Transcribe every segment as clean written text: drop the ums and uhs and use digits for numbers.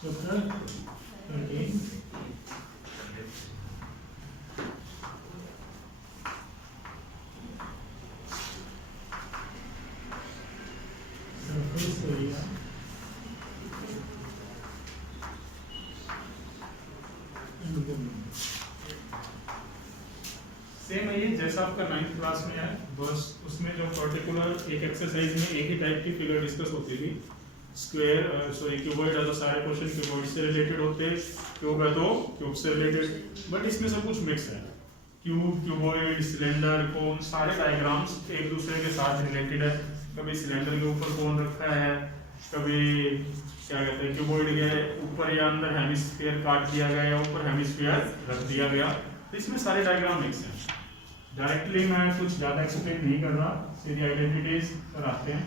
Chapter 13 surface area same है ये जैसा आपका 9th क्लास में है, बस उसमें जो पर्टिकुलर एक एक्सरसाइज में एक ही टाइप की फिगर डिस्कस होती थी। स्क्वायर सॉरी क्यूबॉइड है तो सारे क्वेश्चन क्यूबॉइड से रिलेटेड होते हैं, क्यूब है तो क्यूब से रिलेटेड, बट इसमें सब कुछ मिक्स है। क्यूब, क्यूबॉइड, सिलेंडर, कोन, सारे डायग्राम्स एक दूसरे के साथ रिलेटेड है। कभी सिलेंडर के ऊपर कोन रखा है, कभी क्या कहते हैं क्यूबॉइड के ऊपर या अंदर हेमिस्फीयर काट दिया गया या ऊपर हेमिस्फीयर रख दिया गया, तो इसमें सारे डायग्राम मिक्स हैं। डायरेक्टली मैं कुछ ज़्यादा एक्सप्लेन नहीं कर रहा, सीधी आइडेंटिटीज कराते हैं।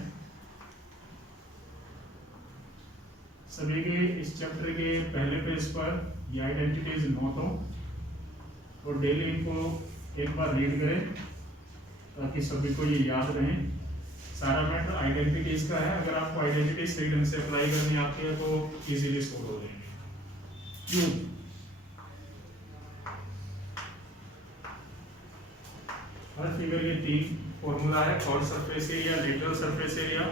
सभी के इस चैप्टर के पहले पेज पर ये आइडेंटिटीज नोट हो और डेली इनको एक बार रीड करें ताकि सभी को ये याद रहे। सारा मैटर आइडेंटिटीज का है, अगर आपको आइडेंटिटीज सही ढंग से अप्लाई करनी आती है तो इजीली सोल्व हो जाएंगे। क्यों? हर फिगर के 3 फॉर्मूला है, curve surface area, lateral surface area,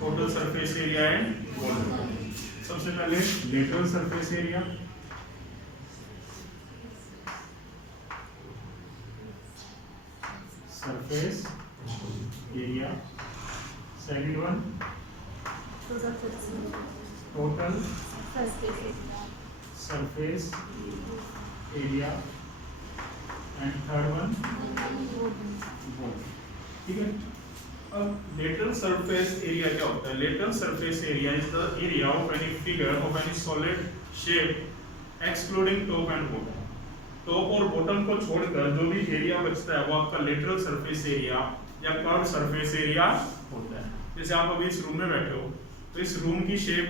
total surface area and volume. सबसे पहले lateral surface area, surface area. Second one total surface area and third one volume. ठीक है। अब लेटरल सरफेस एरिया क्या होता है? Lateral surface area is the area of any figure of any solid shape excluding top and bottom. Top और bottom को छोड़कर जो भी एरिया बचता है वो आपका लेटरल सरफेस एरिया या कर्व सरफेस एरिया होता है। जैसे आप अभी इस रूम में बैठे हो तो इस रूम की शेप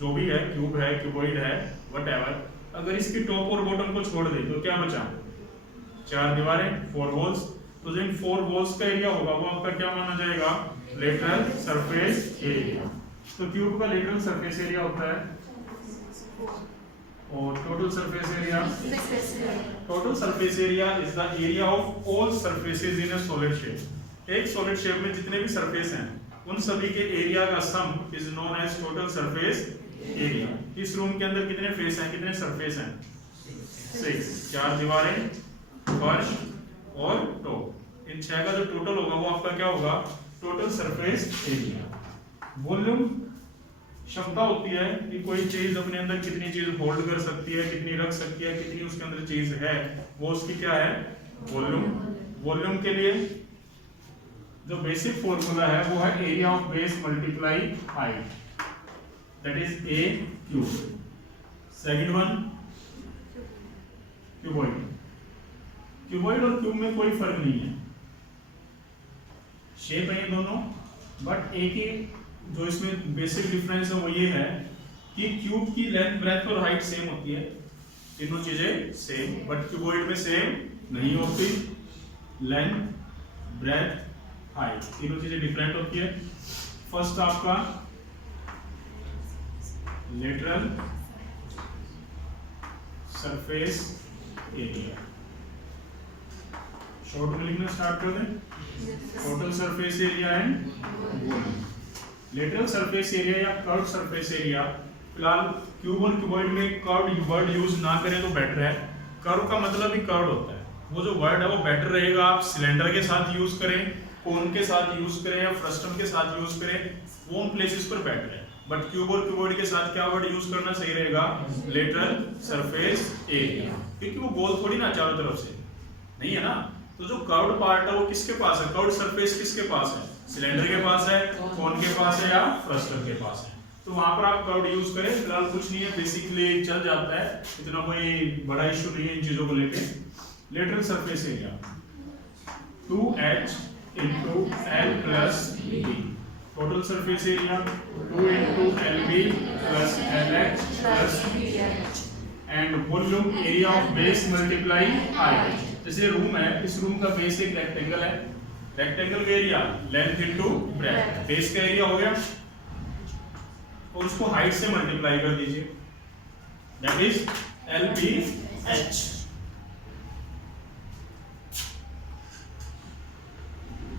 जो भी है, क्यूब है, क्यूबॉइड है, व्हाटएवर, अगर इसकी टॉप और बॉटम को छोड़ दे तो क्या बचा? 4 दीवारें, 4 वॉल्स। तो जो इन 4 वॉल्स का एरिया होगा वो आपका क्या माना जाएगा? Lateral surface area. तो क्यूब का लेटरल सरफेस एरिया होता है और total surface area, total surface area is the area of all surfaces in a solid shape. एक सॉलिड शेप में जितने भी सरफेस हैं उन सभी के एरिया का sum is known as total surface area. इस रूम के अंदर कितने फेस हैं, कितने सरफेस हैं? 6, 4 दीवारें, फर्श और टॉप। इन 6 का जो टोटल होगा वो आपका क्या होगा? Total surface area. वॉल्यूम क्षमता होती है कि कोई चीज अपने अंदर कितनी चीज होल्ड कर सकती है, कितनी रख सकती है, कितनी उसके अंदर चीज है, वो उसकी क्या है? वॉल्यूम। वॉल्यूम के लिए जो बेसिक फॉर्मूला है वो है area of base multiply height, that is a cube. Second one cuboid. Cuboid और क्यूब में कोई फर्क नहीं है, शेप है ये दोनों, बट एक ही जो इसमें बेसिक डिफरेंस है वो ये है कि क्यूब की लेंथ, ब्रेथ और हाइट सेम होती है, तीनों चीजें सेम, बट क्यूबॉइड में सेम नहीं होती। लेंथ, ब्रेथ, हाइट तीनों चीजें डिफरेंट होती है। फर्स्ट आपका लेटरल सरफेस एरिया, शॉर्ट में लिखना स्टार्ट कर दें। Total surface area and volume. Lateral surface area या कर्व सरफेस एरिया, फिलहाल क्यूब और क्यूबॉइड में कर्व वर्ड यूज ना करें तो बेटर है। कर्व का मतलब ही कर्व होता है, वो जो वर्ड है वो बेटर रहेगा आप सिलेंडर के साथ यूज करें, कोन के साथ यूज करें या फ्रस्टम के साथ यूज करें, वो उन प्लेसेस पर बेटर है। बट क्यूब और क्यूबॉइड के साथ क्या वर्ड यूज करना सही रहेगा? लेटरल सरफेस एरिया, क्योंकि वो गोल थोड़ी ना चारों तरफ से नहीं है ना। तो जो कर्व्ड पार्ट है वो किसके पास है? कर्व्ड सरफेस किसके पास है? सिलेंडर के पास है, कोन के पास है या फ्रस्टम के पास है। तो वहां पर आप कर्व्ड यूज करें। फिलहाल कुछ नहीं है, बेसिकली चल जाता है, इतना कोई बड़ा इश्यू नहीं है इन चीजों को लेके। Lateral surface area 2h into L plus B, total surface area 2 into LB plus LH plus and volume area of base multiply height. जैसे रूम है, इस रूम का बेस एक रेक्टेंगल है, रेक्टेंगल का area length into breadth, base का area हो गया, और उसको हाइट से मल्टीप्लाई कर दीजिए। that is LBH.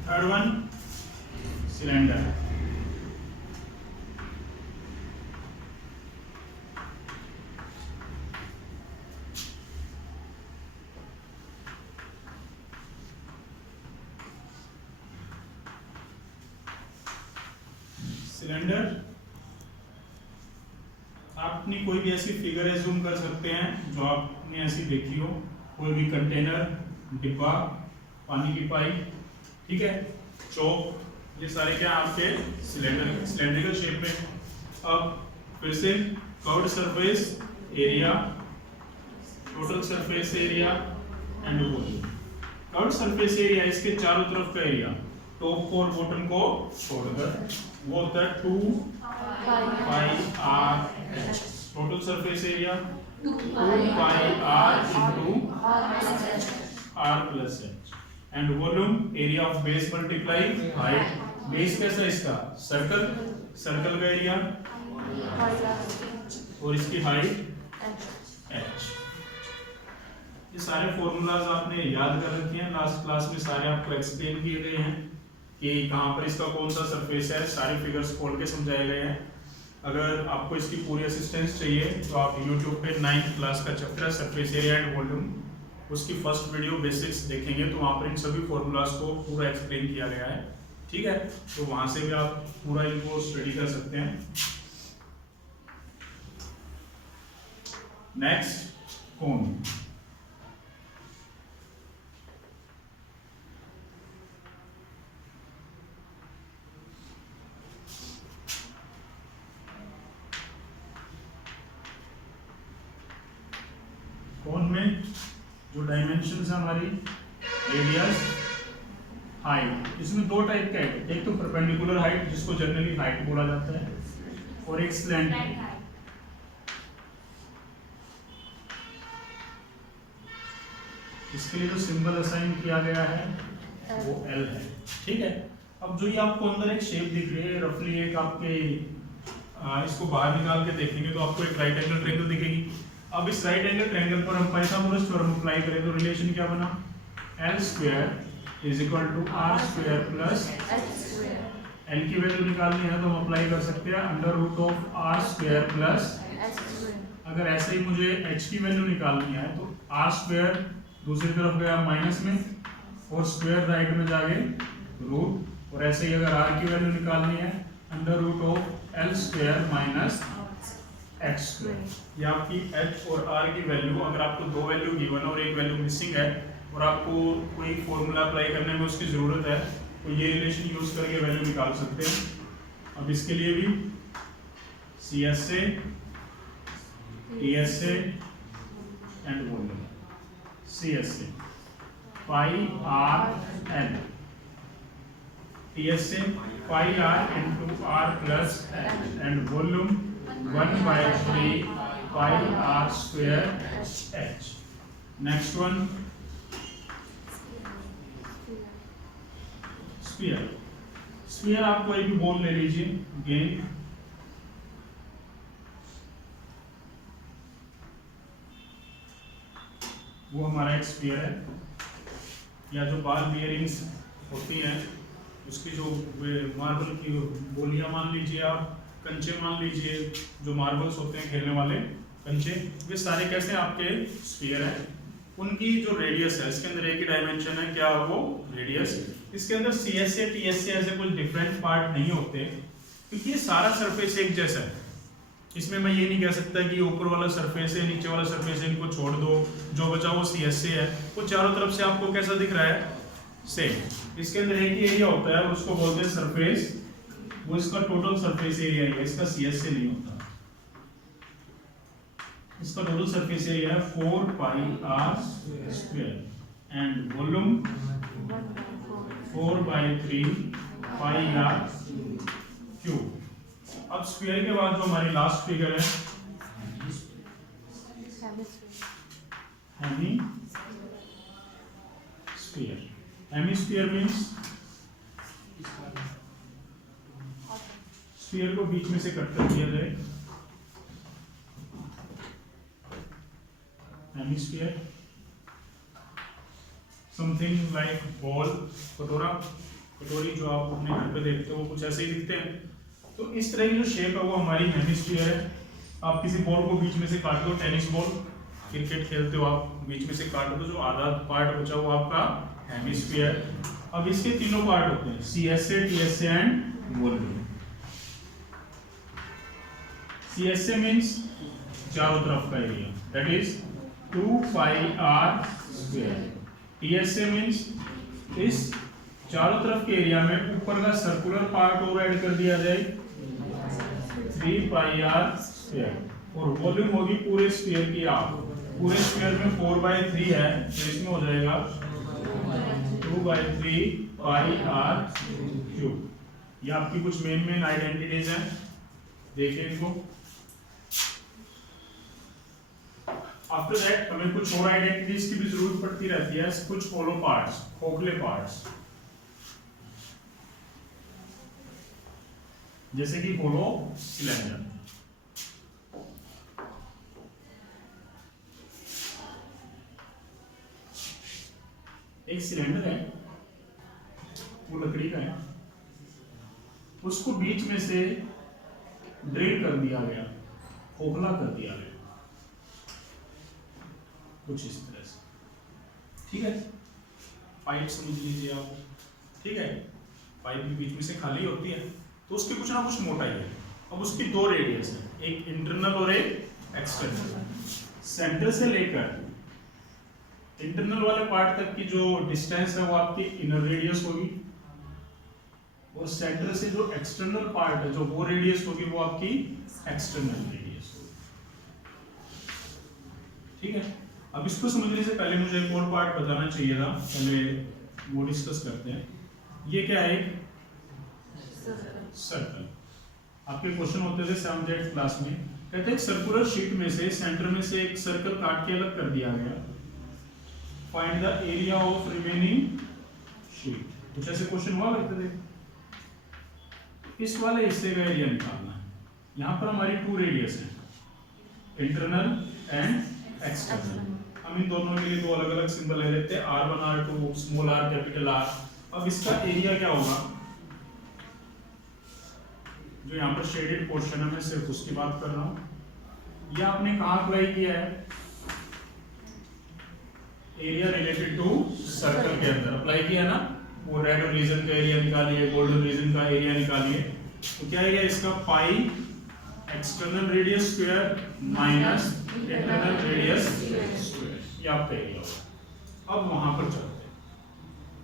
Third one, cylinder. Cylinder, आप अपनी कोई भी ऐसी फिगर एज्यूम कर सकते हैं जो आपने ऐसी देखी हो, कोई भी कंटेनर, डिब्बा, पानी की पाइप, ठीक है, चौक, ये सारे क्या आपके सिलेंड्रिकल शेप में। अब फिर से curved surface area, total surface area and volume. Curved surface area इसके चारों तरफ का एरिया, टॉप को और बॉटम को छोड़कर, वो होता है 2 pi R H. Total surface area 2 pi R into R plus H. And volume area of base multiply height. Base कैसा है इसका? सर्कल, सर्कल का एरिया और इसकी हाइट एच। ये सारे फॉर्मूलाज आपने याद कर रखे हैं, लास्ट क्लास में सारे आपको एक्सप्लेन किए गए हैं कि कहाँ पर इसका कौन सा सरफेस है, सारी फिगर्स खोल के समझाए गए हैं। अगर आपको इसकी पूरी असिस्टेंस चाहिए तो आप YouTube पे 9th क्लास का चैप्टर है सरफेस एरिया एंड वॉल्यूम, उसकी फर्स्ट वीडियो बेसिक्स देखेंगे तो वहाँ पर इन सभी फॉर्मूलाज को पूरा एक्सप्लेन किया गया है, ठीक है। तो वहाँ से भी आप पूरा इनको स्टडी कर सकते हैं। नेक्स्ट, कोन। कोन में जो डायमेंशंस है हमारी, रेडियस, हाइट, इसमें दो टाइप का है, एक तो परपेंडिकुलर हाइट जिसको जनरली हाइट बोला जाता है, और एक स्लैंट हाइट। इसके लिए जो सिंबल असाइन किया गया है वो L है, ठीक है। अब जो ये आपको अंदर एक शेप दिख रही है, रफली एक आपके इसको बाहर निकाल के देखेंगे तो आपको एक राइट एंगल ट्रायंगल दिखेगी। अब इस राइट एंगल ट्रायंगल पर हम पाइथागोरस थ्योरम अप्लाई करें तो रिलेशन क्या बना? L square is equal to R square plus H square. L की वैल्यू निकालनी है तो हम अप्लाई कर सकते हैं under root of R square plus H square. अगर ऐसे ही मुझे H की वैल्यू निकालनी है तो R स्क्वायर दूसरी तरफ गया माइनस में और स्क्वायर राइट में जाके रूट, और ऐसे ही अगर R की वैल्यू निकालनी है under root of L square minus X square. ये आपकी H और R की वैल्यू, अगर आपको दो वैल्यू गिवन और एक वैल्यू मिसिंग है और आपको कोई फॉर्मूला अप्लाई करने में उसकी ज़रूरत है तो ये रिलेशन यूज करके वैल्यू निकाल सकते हैं। अब इसके लिए भी CSA, TSA and volume. CSA pi R L, TSA pi R into R plus L, and volume 1/3 pi R square H. Next one, sphere. Sphere आप कोई भी बॉल ले लीजिए, गेंद, वो हमारा एक स्फीयर है। या जो बॉल बियरिंग्स होती हैं उसकी जो मार्बल की गोलियां मान लीजिए, आप कंचे मान लीजिए, जो मार्बल्स होते हैं खेलने वाले कंचे, वे सारे कैसे आपके स्फीयर हैं। उनकी जो रेडियस है, इसके अंदर एक ही डायमेंशन है, क्या वो रेडियस। इसके अंदर CSA TSA ऐसे कुछ डिफरेंट पार्ट नहीं होते क्योंकि ये सारा सरफेस एक जैसा है। इसमें मैं ये नहीं कह सकता कि ऊपर वाला सरफेस है, नीचे वाला सरफेस है, इनको छोड़ दो, जो बचा वो CSA है। वो चारों तरफ से आपको कैसा दिख रहा है? सेम। इसके अंदर एक ही एरिया होता है, उसको बोलते हैं सरफेस, वो इसका टोटल सरफेस एरिया है, इसका CSA नहीं होता। इसका टोटल सरफेस एरिया है 4 pi R square and volume 4/3 pi R cube. अब स्फीयर के बाद जो हमारी लास्ट फिगर है, हेमीस्फीयर। हेमीस्फीयर मींस स्फीयर को बीच में से कट कर दिया जाए। हेमिस्फीयर, समथिंग लाइक बॉल, कटोरी जो आप अपने घर पे देखते हो वो कुछ ऐसे ही दिखते हैं। तो इस तरह की जो शेप है वो हमारी हेमिस्फीयर है। आप किसी बॉल को बीच में से काट दो, टेनिस बॉल क्रिकेट खेलते हो आप, बीच में से काट दो, जो आधा पार्ट बचा वो आपका हेमिस्फीयर। अब इसके तीनों पार्ट होते हैं, CSA, TSA and volume. CSA means चारों तरफ का area, that is 2 pi r square. TSA means इस चारों तरफ के एरिया में ऊपर का सर्कुलर पार्ट और ऐड कर दिया जाए, 3 पाई r स्क्वायर। और वॉल्यूम होगी पूरे स्फीयर की हाफ। पूरे स्फीयर में 4/3 है, तो इसमें हो जाएगा 2/3 पाई r क्यूब। ये आपकी कुछ मेन आइडेंटिटीज हैं, देखिए इनको। आफ्टर दैट हमें कुछ और आइडेंटिटीज की भी जरूरत पड़ती रहती है, कुछ होलो पार्ट्स, खोखले पार्ट्स, जैसे कि होलो सिलेंडर। एक सिलेंडर है, वो लकड़ी का है, उसको बीच में से ड्रिल कर दिया गया, खोखला कर दिया गया, कुछ इस तरह से, ठीक है। पाइप समझ लीजिए आप, ठीक है। पाइप भी बीच में से खाली होती है, तो उसकी कुछ ना कुछ मोटाई है। अब उसकी दो रेडियस है, एक इंटरनल और एक एक्सटर्नल। सेंटर से लेकर इंटरनल वाले पार्ट तक की जो डिस्टेंस है वो आपकी इनर रेडियस होगी, और सेंटर से जो एक्सटर्नल पार्ट है जो वो रेडियस होगी वो आपकी एक्सटर्नल रेडियस होगी, ठीक है। अब इसको समझने से पहले मुझे एक और पार्ट बताना चाहिए था, पहले वो डिस्कस करते हैं। ये क्या है? सर्कल। आपके क्वेश्चन होते थे 7th 8th क्लास में, कहते हैं सर्कुलर शीट में से सेंटर में से एक सर्कल काट के अलग कर दिया गया, find the area of remaining sheet. कुछ ऐसे क्वेश्चन हुआ करते थे। इस वाले हिस्से का एरिया निकालना है। यहाँ पर हमारी 2 रेडियस है, इंटरनल एंड एक्सटर्नल। हम इन दोनों के लिए 2 अलग अलग सिंबल ले लेते हैं, R1 R2, small r capital R। अब इसका एरिया क्या होगा? जो यहाँ पर शेडेड पोर्शन है, मैं सिर्फ उसकी बात कर रहा हूँ। यह आपने कहाँ अप्लाई किया है? एरिया रिलेटेड टू सर्कल के अंदर अप्लाई किया ना। वो रेड रीजन का एरिया निकालिए, गोल्डन रीजन का एरिया निकालिए। तो क्या एरिया इसका? Pi external radius square minus internal radius square, ये आपका एरिया होगा। अब वहां पर चलते हैं।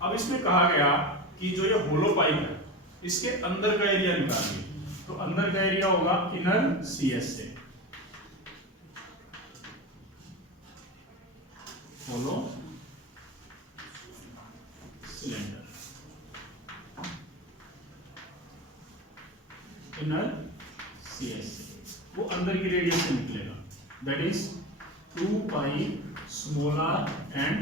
अब इसमें कहा गया कि जो ये होलो पाइप है इसके अंदर का एरिया निकालिए। तो अंदर का एरिया होगा inner CSA, hollow cylinder, inner CSA, वो अंदर की रेडियस से निकलेगा, that is 2 pi small r and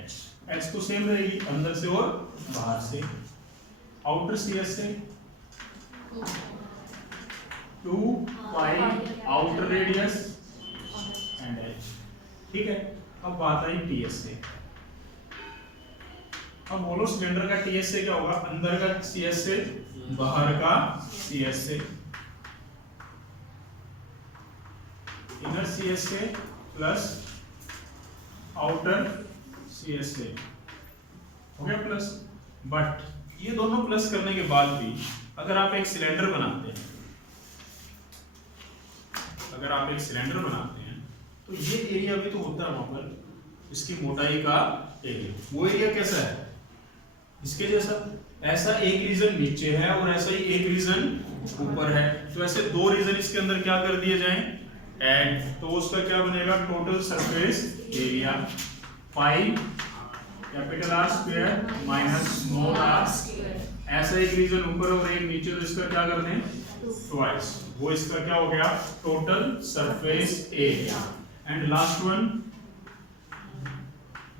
h तो सेम रहेगी अंदर से और बाहर से। Outer CSA 2 pi outer radius and h, ठीक है। अब बात आई TSA। अब होलो सिलेंडर का TSA क्या होगा? अंदर का CSA, बाहर का CSA, inner CSA plus outer CSA, हो गया प्लस। बट ये दोनों प्लस करने के बाद भी अगर आप एक सिलेंडर बनाते हैं, तो ये एरिया भी तो होता है वहां पर, इसकी मोटाई का एरिया। वो एरिया कैसा है? इसके जैसा। ऐसा एक रीजन नीचे है और ऐसा ही एक रीजन ऊपर है, तो ऐसे 2 रीजन इसके अंदर क्या कर दिए जाएं? ऐड। तो उसका क्या बनेगा? Total surface area pi capital R square minus small r square. ऐसा एक रीजन ऊपर और एक नीचे, तो इसका क्या कर दें? ट्वाइस। वो इसका क्या हो गया? Total surface area. And last one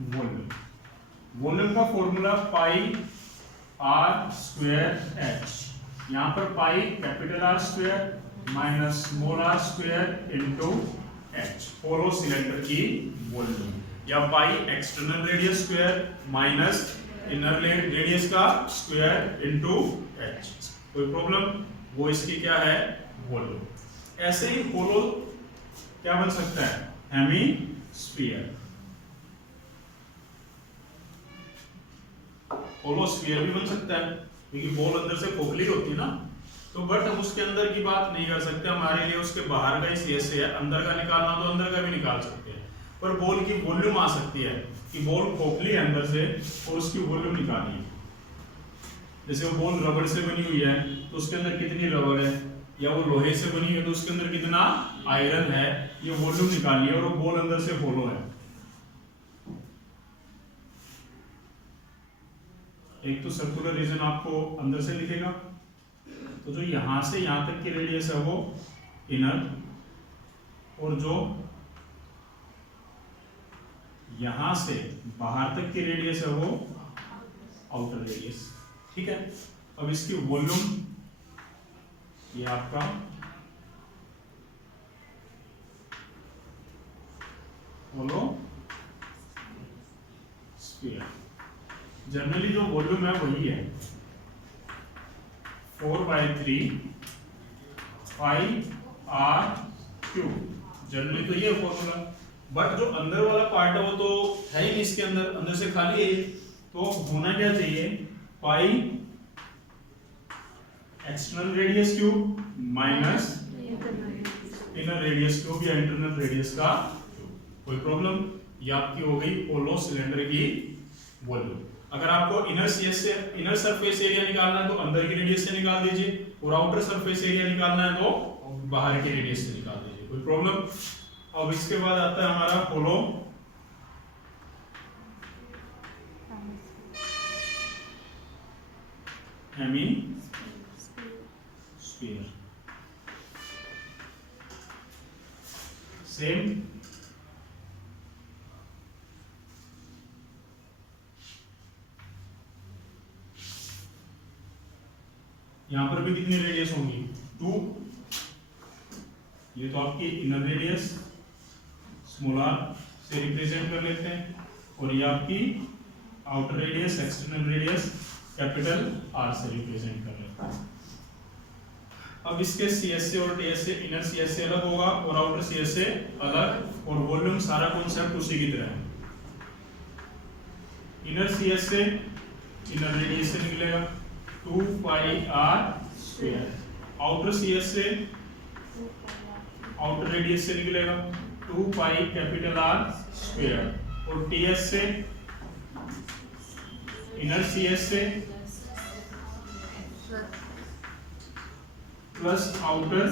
volume. Volume का formula pi R square h। यहाँ पर pi capital R square minus small r square into h, hollow cylinder की वॉल्यूम, या pi external radius square minus inner radius का square into h। कोई problem? वो इसकी क्या है? वॉल्यूम। ऐसे ही होलो क्या बन सकता है? हेमीस्फीयर, होलो स्फीयर भी बन सकता है, क्योंकि बॉल अंदर से खोखली होती है ना, तो बट हम उसके अंदर की बात नहीं कर सकते, हमारे लिए उसके बाहर का ही सीएस है, अंदर का निकालना तो अंदर का भी निकाल सकते हैं, पर बॉल की वॉल्यूम आ सकती है कि बॉल खोखली है अंदर से और उसकी वॉल्यूम निकालनी है। जैसे वो बॉल रबड़ से बनी हुई है तो उसके अंदर कितनी रबड़ है, या वो लोहे से बनी है तो उसके अंदर कितना आयरन है, ये वॉल्यूम निकालनी है, और वो बॉल अंदर से होलो है। एक तो सर्कुलर रीजन आपको अंदर से लिखेगा, तो जो यहां से यहां तक की रेडियस है वो इनर, और जो यहां से बाहर तक की रेडियस है वो आउटर रेडियस। ठीक है, अब इसकी वॉल्यूम ये आपका होलो स्फीयर। जनरली जो वॉल्यूम है वही है 4/3 पाई आर क्यूब, जनरली तो ये फॉर्मूला, बट जो अंदर वाला पार्ट है वो तो है ही नहीं इसके अंदर, अंदर से खाली है, तो होना क्या चाहिए? Pi external radius cube minus inner radius cube या इंटरनल रेडियस का क्यूब। कोई प्रॉब्लम? ये आपकी हो गई होलो सिलेंडर की वॉल्यूम। अगर आपको इनर सीएस से इनर सरफेस एरिया निकालना है तो अंदर की रेडियस से निकाल दीजिए, और आउटर सरफेस एरिया निकालना है तो बाहर की रेडियस से निकाल दीजिए। कोई प्रॉब्लम? अब इसके बाद आता है हमारा होलो हेमीस्फीयर। सेम यहां पर भी कितनी रेडियस होंगी? 2। ये तो आपकी इनर रेडियस स्मॉल आर से रिप्रेजेंट कर लेते हैं, और ये आपकी outer radius external radius capital R से रिप्रेजेंट कर लेते हैं। अब इसके सीएस से और टीएस से, इनर सीएस से अलग होगा और आउटर सीएस से अलग, और वॉल्यूम सारा कॉन्सेप्ट उसी की तरह है। इनर सीएस से इनर रेडियस से निकलेगा 2 pi R square, outer CS से आउटर रेडियस से निकलेगा 2 पाई कैपिटल आर स्क्वायर, और टीएस से इनर सीएस से प्लस आउटर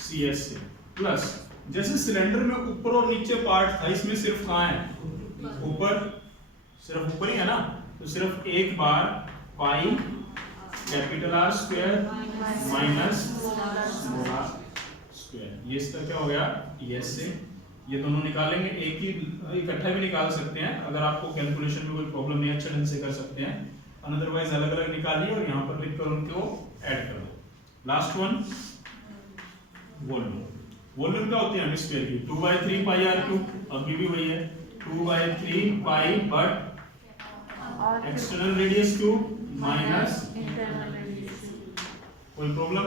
सीएस से प्लस, जैसे सिलेंडर में ऊपर और नीचे पार्ट था, इसमें सिर्फ कहां है? ऊपर, सिर्फ ऊपर ही है ना, तो सिर्फ एक बार pi capital R square minus small R square, ये इसका क्या हो गया? टीएस से। ये दोनों निकालेंगे, एक ही इकट्ठा भी निकाल सकते हैं, अगर आपको कैलकुलेशन में कोई प्रॉब्लम नहीं, अच्छे ढंग से कर सकते हैं, अदरवाइज अलग अलग निकालिए और यहाँ पर लिखकर उनको ऐड कर दो। Last one volume. वॉल्यूम क्या होती है हेमिस्फीयर की? 2/3 पाई आर क्यूब, अभी भी वही है 2/3 pi, but external radius cube minus internal radius. कोई प्रॉब्लम?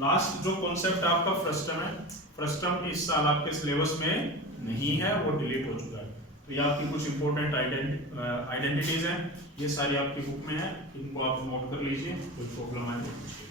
लास्ट जो कॉन्सेप्ट आपका फ्रस्टम है, फ्रस्टम इस साल आपके सिलेबस में नहीं है, वो डिलीट हो चुका है, तो ये आपकी कुछ इंपॉर्टेंट आइडेंटिटीज हैं, ये सारी आपकी बुक में है, इनको आप नोट कर लीजिए, कोई प्रॉब्लम आए तो पूछिए।